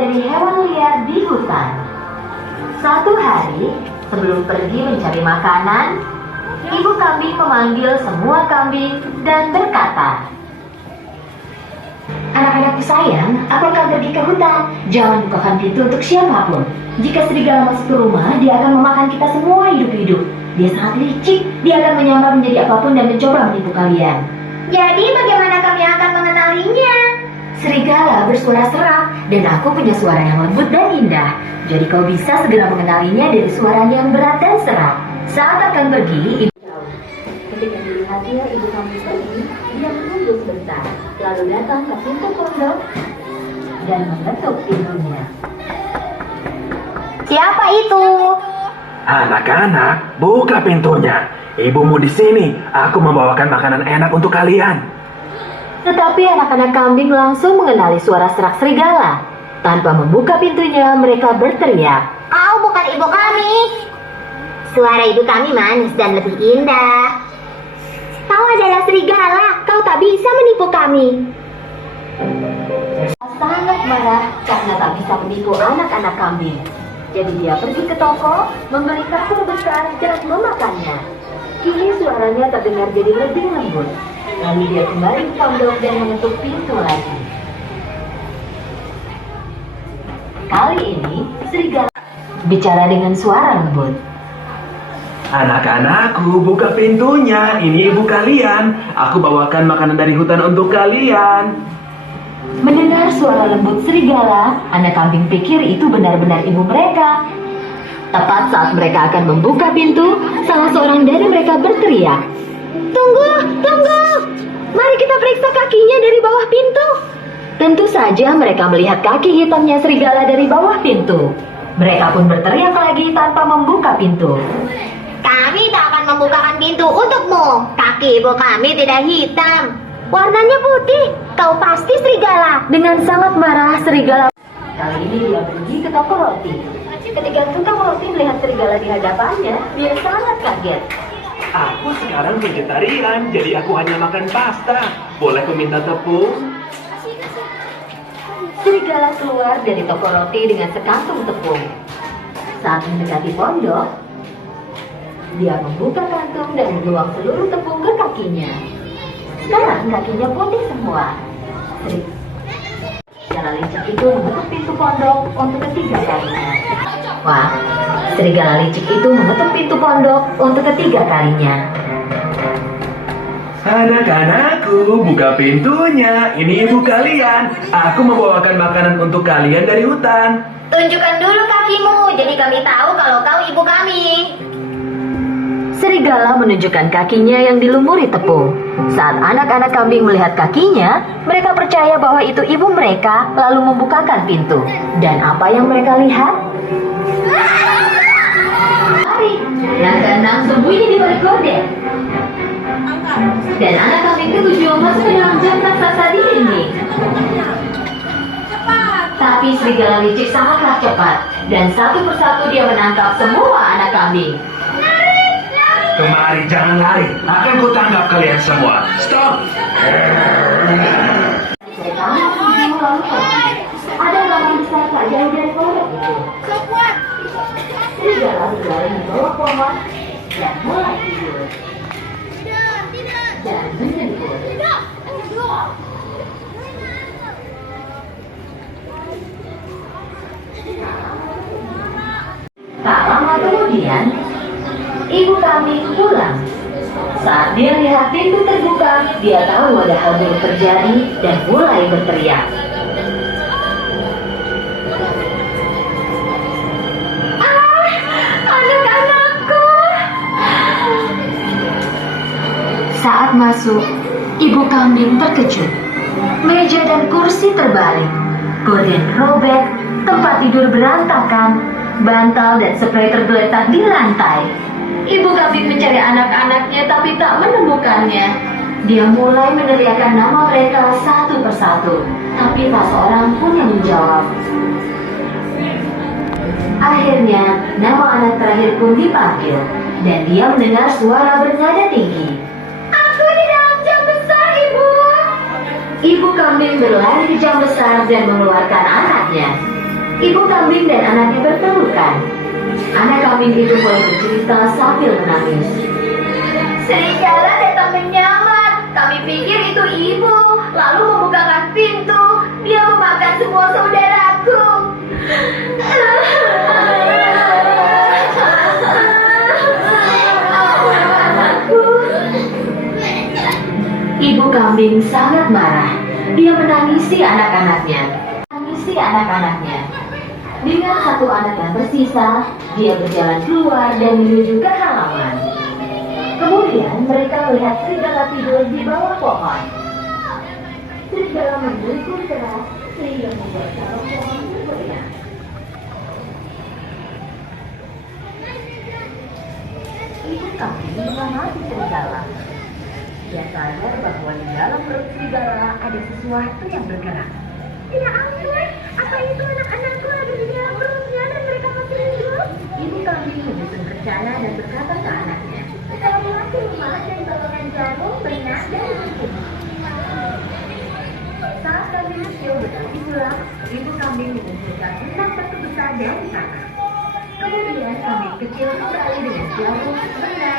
dari hewan liar di hutan. Suatu hari, sebelum pergi mencari makanan, ibu kambing memanggil semua kambing dan berkata, "Anak-anakku sayang, aku akan pergi ke hutan. Jangan bukakan pintu untuk siapapun. Jika serigala masuk ke rumah, dia akan memakan kita semua hidup-hidup. Dia sangat licik, dia akan menyamar menjadi apapun dan mencoba menipu kalian." "Jadi bagaimana kami akan mengenalinya?" "Serigala bersuara serak, dan aku punya suara yang lembut dan indah. Jadi kau bisa segera mengenalinya dari suaranya yang berat dan serak." Saat akan pergi, ibu tahu. Ketika dilihatnya ibu kambing pergi, dia menunggu sebentar, lalu datang ke pintu pondok dan mengetuk pintunya. Siapa itu? Anak-anak, buka pintunya. Ibumu di sini. Aku membawakan makanan enak untuk kalian. Tetapi anak-anak kambing langsung mengenali suara serak serigala. Tanpa membuka pintunya, mereka berteriak, Kau bukan ibu kami. Suara ibu kami manis dan lebih indah. Kau adalah serigala. Kau tak bisa menipu kami. sangat marah karena tak bisa menipu anak-anak kambing. Jadi dia pergi ke toko, membeli kasur besar dan memakannya. Kini suaranya terdengar jadi lebih lembut. Lalu dia kembali ke pondok dan mengetuk pintu lagi. Kali ini, serigala bicara dengan suara lembut. Anak-anakku, buka pintunya. Ini ibu kalian. Aku bawakan makanan dari hutan untuk kalian. Mendengar suara lembut serigala, anak kambing pikir itu benar-benar ibu mereka. Tepat saat mereka akan membuka pintu, salah seorang dari mereka berteriak, "Tunggu, tunggu! Mari kita periksa kakinya dari bawah pintu." Tentu saja mereka melihat kaki hitamnya serigala dari bawah pintu. Mereka pun berteriak lagi tanpa membuka pintu. Kami tak akan membukakan pintu untukmu. Kaki ibu kami tidak hitam. Warnanya putih. Kau pasti serigala. Dengan sangat marah, serigala kali ini dia pergi ke toko roti. Ketika tukang roti melihat serigala di hadapannya, dia sangat kaget. Aku sekarang vegetarian, jadi aku hanya makan pasta. Boleh ku minta tepung? Serigala keluar dari toko roti dengan sekantung tepung. Saat mendekati pondok, dia membuka kantung dan membuang seluruh tepung ke kakinya. Sekarang kakinya putih semua. Serigala licik itu mengetuk pintu pondok untuk ketiga kalinya. Wah, serigala licik itu mengetuk pintu pondok untuk ketiga kalinya. Anak-anakku, buka pintunya. Ini ibu kalian. Aku membawakan makanan untuk kalian dari hutan. Tunjukkan dulu kakimu. Jadi kami tahu kalau kau ibu kami. Serigala menunjukkan kakinya yang dilumuri tepung. Saat anak-anak kambing melihat kakinya, mereka percaya bahwa itu ibu mereka, lalu membukakan pintu. Dan apa yang mereka lihat? Lari, yang keenam sembunyi di balik gorden. Dan anak kambing ketujuh masuk ke dalam jam raksasa di dinding. Tapi serigala licik sangatlah cepat, dan satu persatu dia menangkap semua anak kambing. Kemari, jangan lari. Akan ku tangkap kalian semua. Stop! Ada ruangan besar tak jauh dari pondok itu. Serigala berlari di bawah pohon dan mulai tidur. Dan menjemput. Tak lama kemudian, ibu kambing pulang. Saat dia lihat pintu terbuka, dia tahu ada hal buruk terjadi dan mulai berteriak. Anak-anakku! Saat masuk, ibu kambing terkejut. Meja dan kursi terbalik, gorden robek, tempat tidur berantakan, bantal dan spray tergeletak di lantai. Ibu kambing mencari anak-anaknya tapi tak menemukannya. Dia mulai meneriakkan nama mereka satu persatu, tapi tak seorang pun yang menjawab. Akhirnya, nama anak terakhir pun dipanggil, dan dia mendengar suara bernada tinggi. Aku di dalam jam besar, Ibu! Ibu kambing berlari di jam besar dan mengeluarkan anaknya. Ibu kambing dan anaknya berpelukan. Anak kambing itu mulai bercerita sambil menangis. Serigala datang menyamar. Kami pikir itu ibu, lalu membukakan pintu. Dia memakan semua saudaraku. Ibu kambing sangat marah. Dia menangisi anak-anaknya. Dengan satu anak yang tersisa, dia berjalan keluar dan menuju ke halaman. Kemudian mereka melihat serigala tidur di bawah pohon. Serigala memukul keras sehingga membuat sarang pohon bergoyang. Ibu kambing mengamati serigala. Dia sadar bahwa di dalam perut serigala ada sesuatu yang bergerak. Ya ampun, apa itu anak-anakku ada di dalam perutnya dan mereka masih hidup? Ibu kambing lebih percaya dan berkata ke anaknya, Kamu masih rumah dan golongan jarum, benang, dan gunting. saat kambing kecil berlari pulang, ibu kambing mengumpulkan benang batu besar dari tanah. Kemudian kambing kecil kembali dengan jarum, benang,